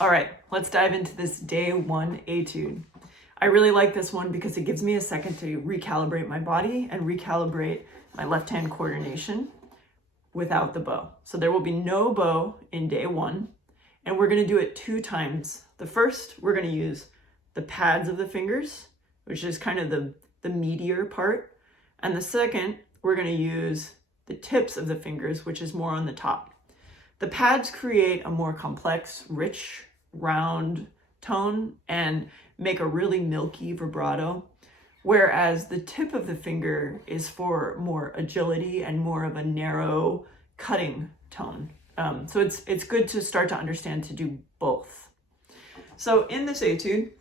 All right, let's dive into this day one etude. I really like this one because it gives me a second to recalibrate my body and recalibrate my left hand coordination without the bow. So there will be no bow in day one, and we're gonna do it 2 times. The first, we're gonna use the pads of the fingers, which is kind of the meatier part. And the second, we're gonna use the tips of the fingers, which is more on the top. The pads create a more complex, rich, round tone and make a really milky vibrato, whereas the tip of the finger is for more agility and more of a narrow cutting tone. So it's good to start to understand to do both. So in this etude,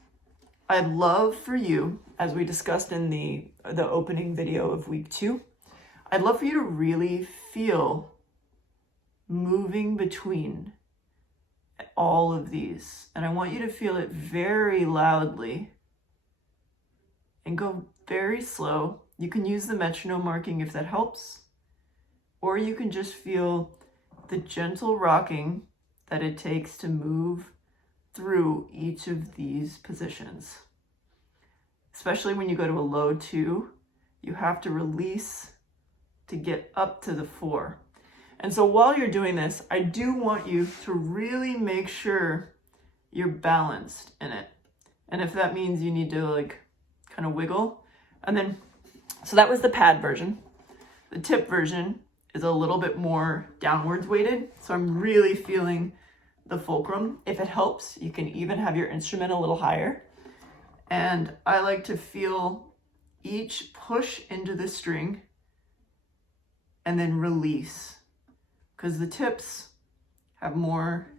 I'd love for you, as we discussed in the opening video of week 2, I'd love for you to really feel moving between all of these. And I want you to feel it very loudly and go very slow. You can use the metronome marking if that helps, or you can just feel the gentle rocking that it takes to move through each of these positions. Especially when you go to a low 2, you have to release to get up to the 4. And so while you're doing this, I do want you to really make sure you're balanced in it. And if that means you need to like kind of wiggle, and then, so that was the pad version. The tip version is a little bit more downwards weighted. So I'm really feeling the fulcrum. If it helps, you can even have your instrument a little higher. And I like to feel each push into the string and then release, because the tips have more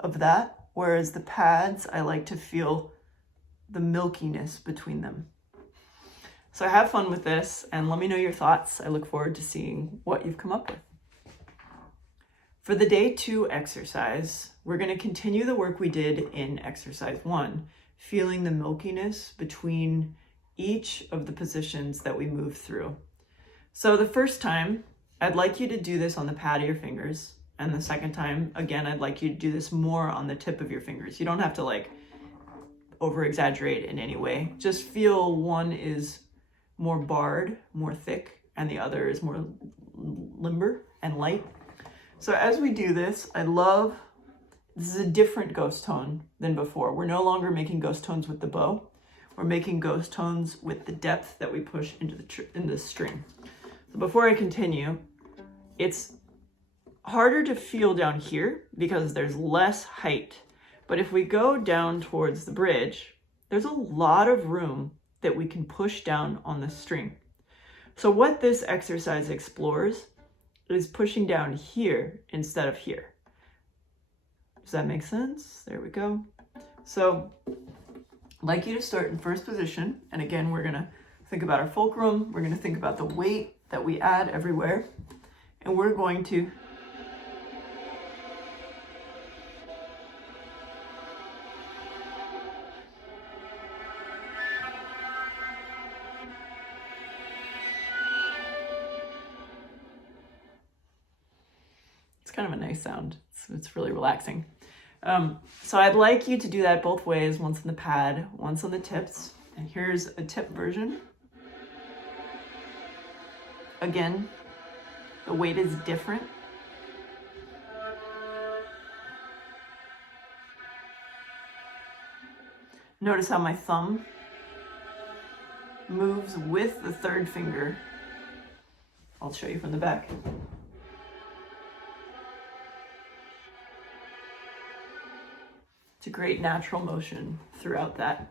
of that, whereas the pads, I like to feel the milkiness between them. So have fun with this and let me know your thoughts. I look forward to seeing what you've come up with. For the day 2 exercise, we're going to continue the work we did in exercise 1, feeling the milkiness between each of the positions that we move through. So the first time, I'd like you to do this on the pad of your fingers. And the second time, again, I'd like you to do this more on the tip of your fingers. You don't have to like over exaggerate in any way. Just feel one is more barred, more thick, and the other is more limber and light. So as we do this, this is a different ghost tone than before. We're no longer making ghost tones with the bow. We're making ghost tones with the depth that we push into the string. So before I continue, it's harder to feel down here because there's less height. But if we go down towards the bridge, there's a lot of room that we can push down on the string. So what this exercise explores is pushing down here instead of here. Does that make sense? There we go. So I'd like you to start in first position. And again, we're gonna think about our fulcrum. We're gonna think about the weight that we add everywhere. And we're going to it's kind of a nice sound. It's really relaxing. So I'd like you to do that both ways, once on the pad, once on the tips. And here's a tip version. Again, the weight is different. Notice how my thumb moves with the third finger. I'll show you from the back. It's a great natural motion throughout that.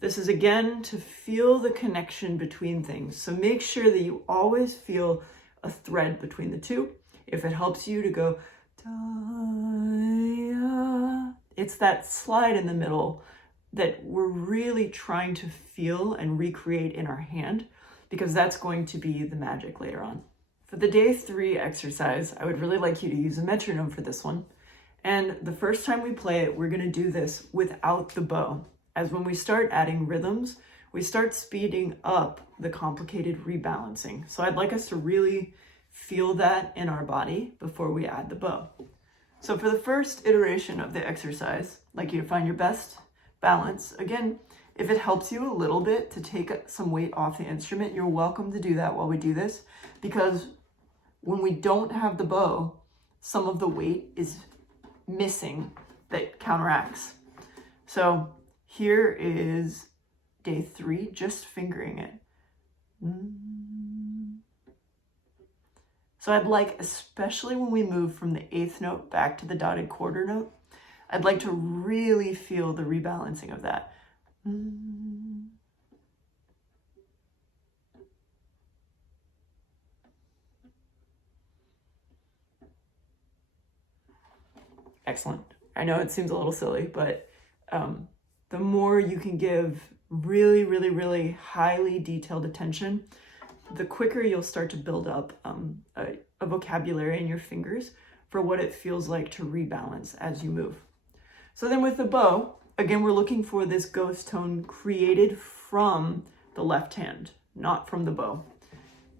This is again to feel the connection between things. So make sure that you always feel a thread between the two. If it helps you to go, it's that slide in the middle that we're really trying to feel and recreate in our hand, because that's going to be the magic later on. For the day 3 exercise, I would really like you to use a metronome for this one. And the first time we play it, we're going to do this without the bow. As when we start adding rhythms, we start speeding up the complicated rebalancing. So I'd like us to really feel that in our body before we add the bow. So for the first iteration of the exercise, I'd like you to find your best balance. Again, if it helps you a little bit to take some weight off the instrument, you're welcome to do that while we do this, because when we don't have the bow, some of the weight is missing that counteracts. So here is day 3, just fingering it. So I'd like, especially when we move from the 8th note back to the dotted quarter note, I'd like to really feel the rebalancing of that. Excellent. I know it seems a little silly, but the more you can give really, really, really highly detailed attention, the quicker you'll start to build up a vocabulary in your fingers for what it feels like to rebalance as you move. So then with the bow, again, we're looking for this ghost tone created from the left hand, not from the bow,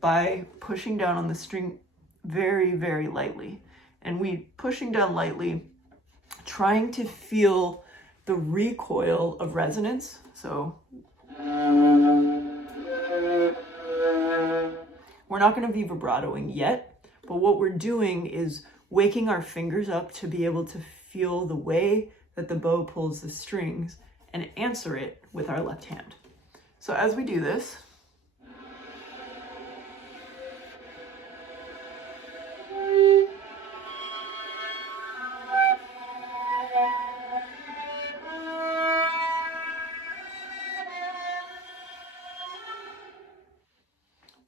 by pushing down on the string very, very lightly. And we pushing down lightly, trying to feel the recoil of resonance. So we're not going to be vibratoing yet, but what we're doing is waking our fingers up to be able to feel the way that the bow pulls the strings and answer it with our left hand. So as we do this,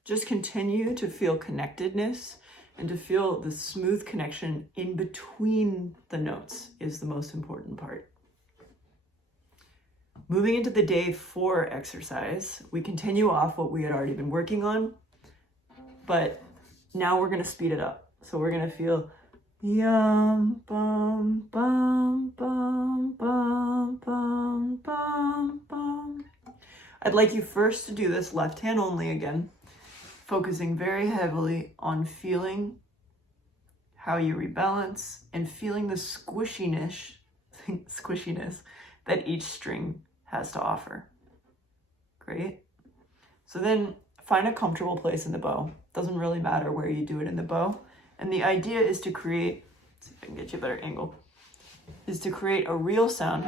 just continue to feel connectedness and to feel the smooth connection in between the notes is the most important part. Moving into the day 4 exercise, we continue off what we had already been working on, but now we're going to speed it up. So we're going to feel yum, bum, bum, bum, bum, bum, bum, bum. I'd like you first to do this left hand only again, focusing very heavily on feeling how you rebalance and feeling the squishiness that each string has to offer. Great. So then find a comfortable place in the bow. Doesn't really matter where you do it in the bow. And the idea is to create, let's see if I can get you a better angle, is to create a real sound.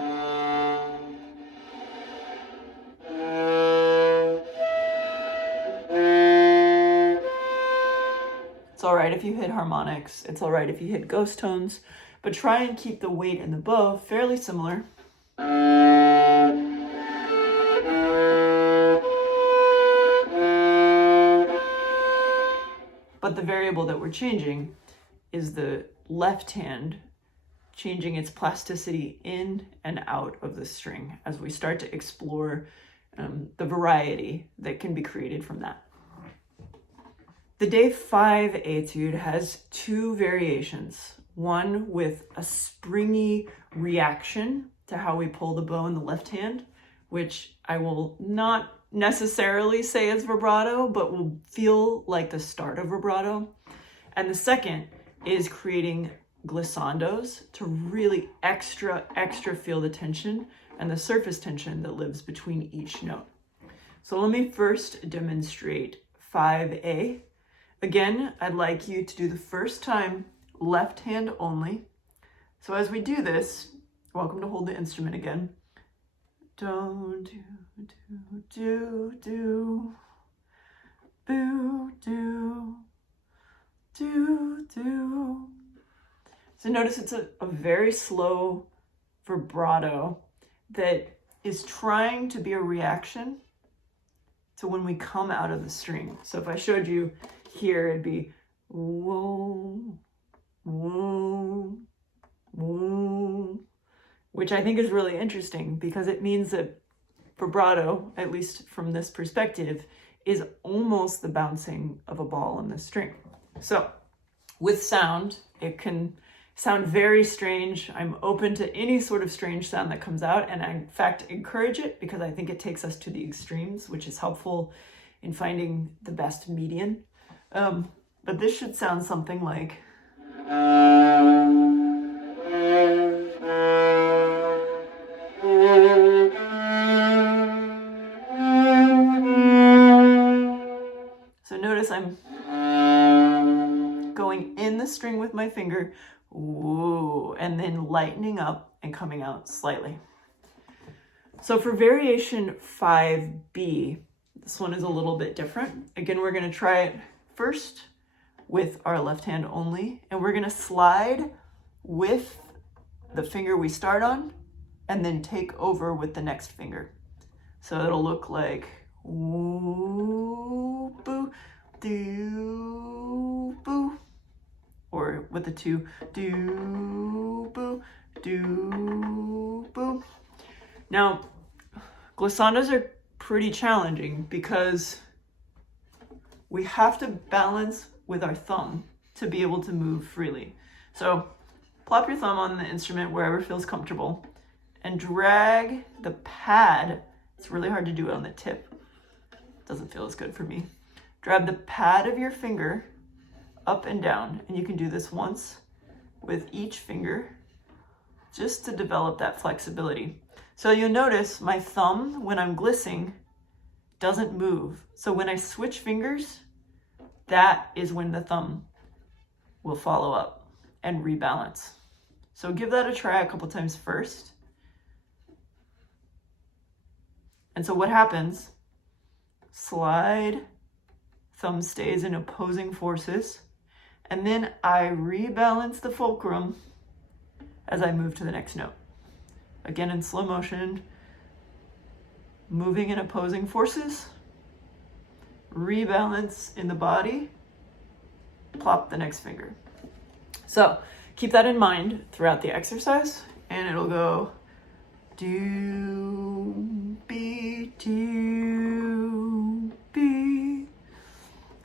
It's all right if you hit harmonics. It's all right if you hit ghost tones, but try and keep the weight in the bow fairly similar. But the variable that we're changing is the left hand changing its plasticity in and out of the string as we start to explore the variety that can be created from that. The day 5 etude has 2 variations. One with a springy reaction to how we pull the bow in the left hand, which I will not necessarily say is vibrato, but will feel like the start of vibrato. And the second is creating glissandos to really extra feel the tension and the surface tension that lives between each note. So let me first demonstrate 5A. Again, I'd like you to do the first time left hand only. So as we do this, welcome to hold the instrument again. Don't do, do, do, boo, do. So notice it's a very slow vibrato that is trying to be a reaction to when we come out of the string. So if I showed you here, it'd be whoa, whoa, whoa, which I think is really interesting because it means that vibrato, at least from this perspective, is almost the bouncing of a ball on the string. So with sound, it can sound very strange. I'm open to any sort of strange sound that comes out, and I in fact encourage it because I think it takes us to the extremes, which is helpful in finding the best median. But this should sound something like the string with my finger, ooh, and then lightening up and coming out slightly. So for variation 5B, this one is a little bit different. Again, we're gonna try it first with our left hand only, and we're gonna slide with the finger we start on and then take over with the next finger. So it'll look like ooh, boo, do, boo, or with the two, do, boo, do, boo. Now, glissandos are pretty challenging because we have to balance with our thumb to be able to move freely. So plop your thumb on the instrument wherever feels comfortable and drag the pad. It's really hard to do it on the tip. Doesn't feel as good for me. Grab the pad of your finger up and down, and you can do this once with each finger just to develop that flexibility. So you'll notice my thumb, when I'm glissing, doesn't move. So when I switch fingers, that is when the thumb will follow up and rebalance. So give that a try a couple times first. And so what happens? Slide, thumb stays in opposing forces, and then I rebalance the fulcrum as I move to the next note. Again, in slow motion, moving in opposing forces, rebalance in the body, plop the next finger. So keep that in mind throughout the exercise, and it'll go do, be, do, be.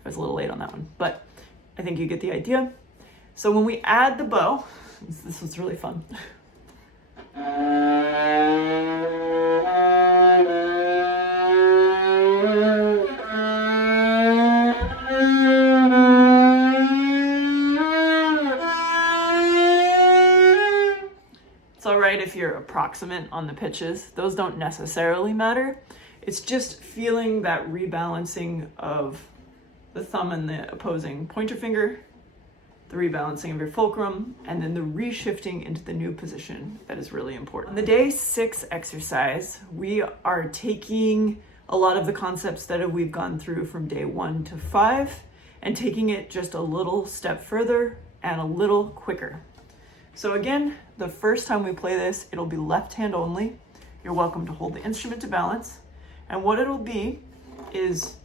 I was a little late on that one, but I think you get the idea. So when we add the bow, this was really fun. It's all right if you're approximate on the pitches. Those don't necessarily matter. It's just feeling that rebalancing of the thumb and the opposing pointer finger, the rebalancing of your fulcrum, and then the reshifting into the new position that is really important. On the day 6 exercise, we are taking a lot of the concepts that we've gone through from day 1 to 5 and taking it just a little step further and a little quicker. So again, the first time we play this, it'll be left hand only. You're welcome to hold the instrument to balance. And what it'll be is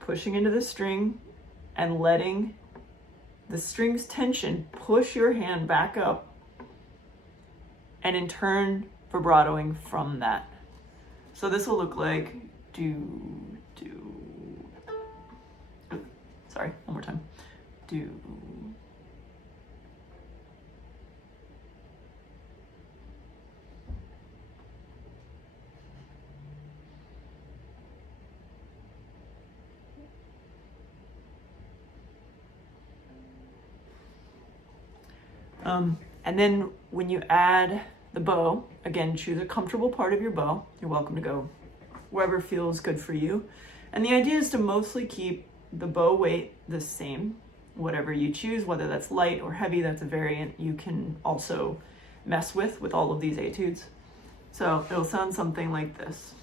pushing into the string and letting the string's tension push your hand back up, and in turn vibratoing from that. So this will look like do, sorry, one more time. Do. And then when you add the bow, again, choose a comfortable part of your bow. You're welcome to go wherever feels good for you. And the idea is to mostly keep the bow weight the same, whatever you choose, whether that's light or heavy. That's a variant you can also mess with all of these etudes. So it'll sound something like this.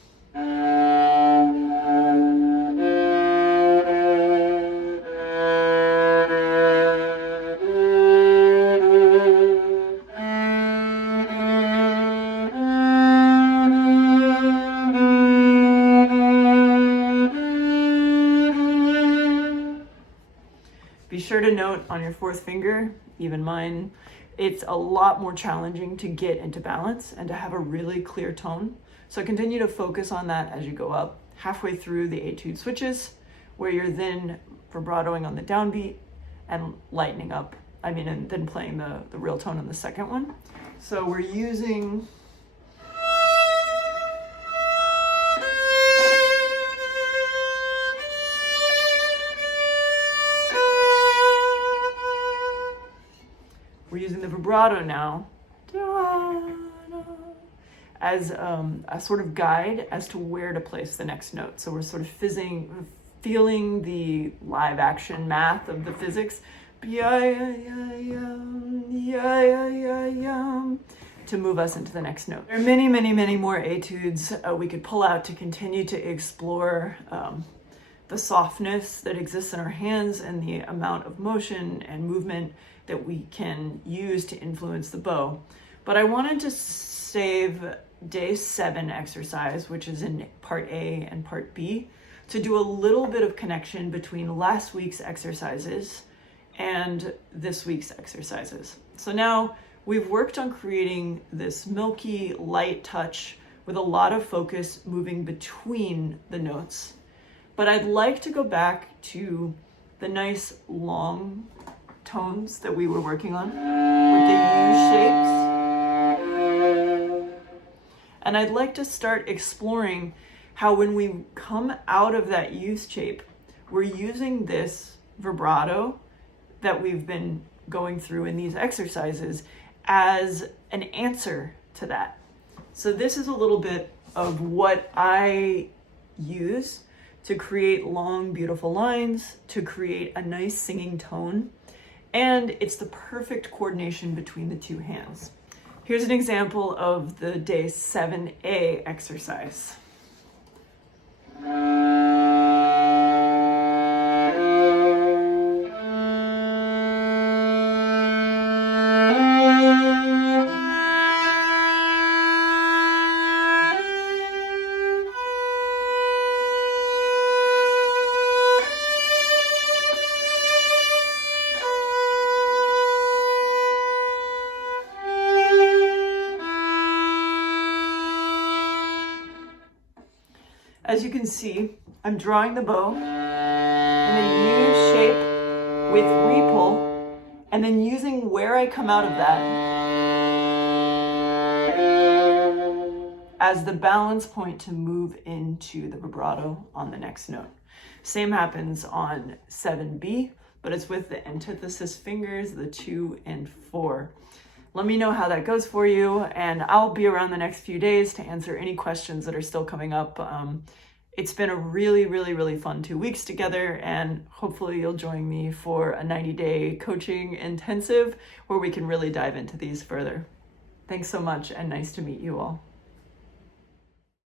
Be sure to note on your 4th finger, even mine, it's a lot more challenging to get into balance and to have a really clear tone. So continue to focus on that as you go up halfway through the etude switches, where you're then vibratoing on the downbeat and lightening up. And then playing the real tone on the second one. So we're using the vibrato now as a sort of guide as to where to place the next note. So we're sort of feeling the live action math of the physics to move us into the next note. There are many, many, many more etudes we could pull out to continue to explore the softness that exists in our hands and the amount of motion and movement that we can use to influence the bow. But I wanted to save day 7 exercise, which is in part A and part B, to do a little bit of connection between last week's exercises and this week's exercises. So now we've worked on creating this milky, light touch with a lot of focus moving between the notes. But I'd like to go back to the nice long tones that we were working on with the U shapes. And I'd like to start exploring how when we come out of that U shape, we're using this vibrato that we've been going through in these exercises as an answer to that. So this is a little bit of what I use to create long, beautiful lines, to create a nice singing tone, and it's the perfect coordination between the two hands. Here's an example of the day 7A exercise. As you can see, I'm drawing the bow in a U shape with repull, and then using where I come out of that as the balance point to move into the vibrato on the next note. Same happens on 7B, but it's with the antithesis fingers, the 2 and 4. Let me know how that goes for you, and I'll be around the next few days to answer any questions that are still coming up. It's been a really, really, really fun 2 weeks together, and hopefully you'll join me for a 90-day coaching intensive where we can really dive into these further. Thanks so much, and nice to meet you all.